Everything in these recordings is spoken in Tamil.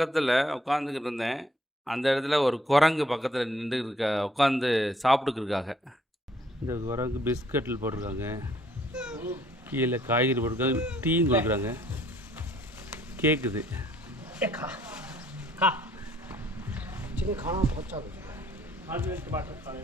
பக்கத்துல உட்காந்துக்கிட்டு இருந்தேன். அந்த இடத்துல ஒரு குரங்கு பக்கத்துல உட்காந்து சாப்பிட்டுக்கிருக்காக. இந்த குரங்கு பிஸ்கட்டில் போட்டிருக்காங்க. கீழே காய்கறி போட்டிருக்காங்க. டீயும் கொடுக்குறாங்க. கேட்குது. 지금 강한 걷자고. 나중에 이렇게 마셨다.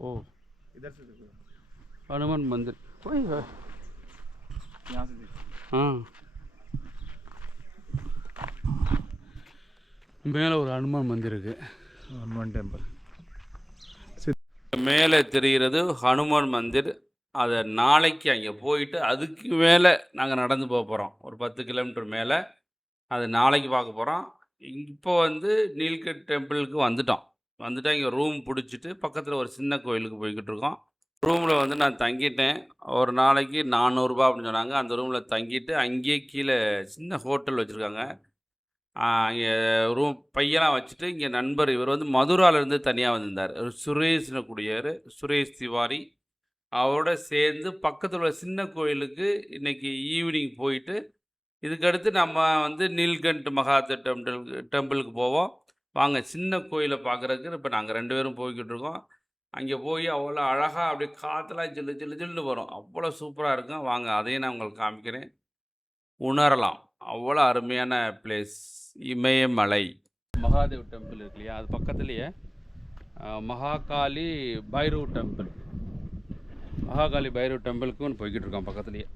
ओ इधर से देखो हनुमान मंदिर वही है यहाँ से देखो हाँ மேலே ஒரு ஹனுமான் மந்திர் இருக்கு. हनुमान टेम्पल மேலே தெரிகிறது ஹனுமான் மந்திர். அதை நாளைக்கு அங்கே போயிட்டு அதுக்கு மேலே நாங்கள் நடந்து போக போகிறோம். ஒரு 10 கிலோமீட்டர் மேலே அது நாளைக்கு பார்க்க போகிறோம். இப்போ வந்து நீல்கட் டெம்பிளுக்கு வந்துட்டோம். இங்கே ரூம் பிடிச்சிட்டு பக்கத்தில் ஒரு சின்ன கோயிலுக்கு போய்கிட்டு இருக்கோம். ரூமில் வந்து நான் தங்கிட்டேன். ஒரு நாளைக்கு 400 ரூபா அப்படின்னு சொன்னாங்க. அந்த ரூமில் தங்கிட்டு அங்கேயே கீழே சின்ன ஹோட்டல் வச்சுருக்காங்க. இங்கே ரூம் பையெல்லாம் வச்சுட்டு இங்கே நண்பர் இவர் வந்து மதுராவிலேருந்து தனியாக வந்திருந்தார். சுரேஷ்னு கூடியவர், சுரேஷ் திவாரி. அவரோட சேர்ந்து பக்கத்தில் உள்ள சின்ன கோயிலுக்கு இன்றைக்கி ஈவினிங் போயிட்டு இதுக்கடுத்து நம்ம வந்து நீல்கண்ட் மகாதேவ் டெம்பிளுக்கு போவோம். வாங்க சின்ன கோயிலை பார்க்குறதுக்கு இப்போ நாங்கள் 2 பேரும் போய்கிட்டு இருக்கோம். அங்கே போய் அவ்வளோ அழகாக அப்படியே காற்றுலாம் ஜில்லு ஜில்லு ஜில்லுன்னு வரும். அவ்வளோ சூப்பராக இருக்கும். வாங்க அதையும் நான் உங்களுக்கு காமிக்கிறேன். உணரலாம். அவ்வளோ அருமையான பிளேஸ். இமயமலை மகாதேவ் டெம்பிள் இருக்கு இல்லையா, அது பக்கத்துலேயே மகாகாளி பைரவ் டெம்பிள். மகாகாளி பைரவ் டெம்பிளுக்கும் போய்கிட்டு இருக்கோம். பக்கத்துலேயே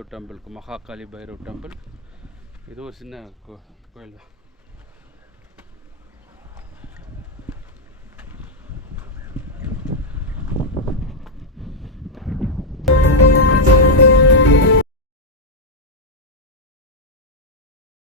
ஒரு டெம்பிளுக்கு மகாகாளி பைரவ் டெம்பிள். இது ஒரு சின்ன கோயில் தான்.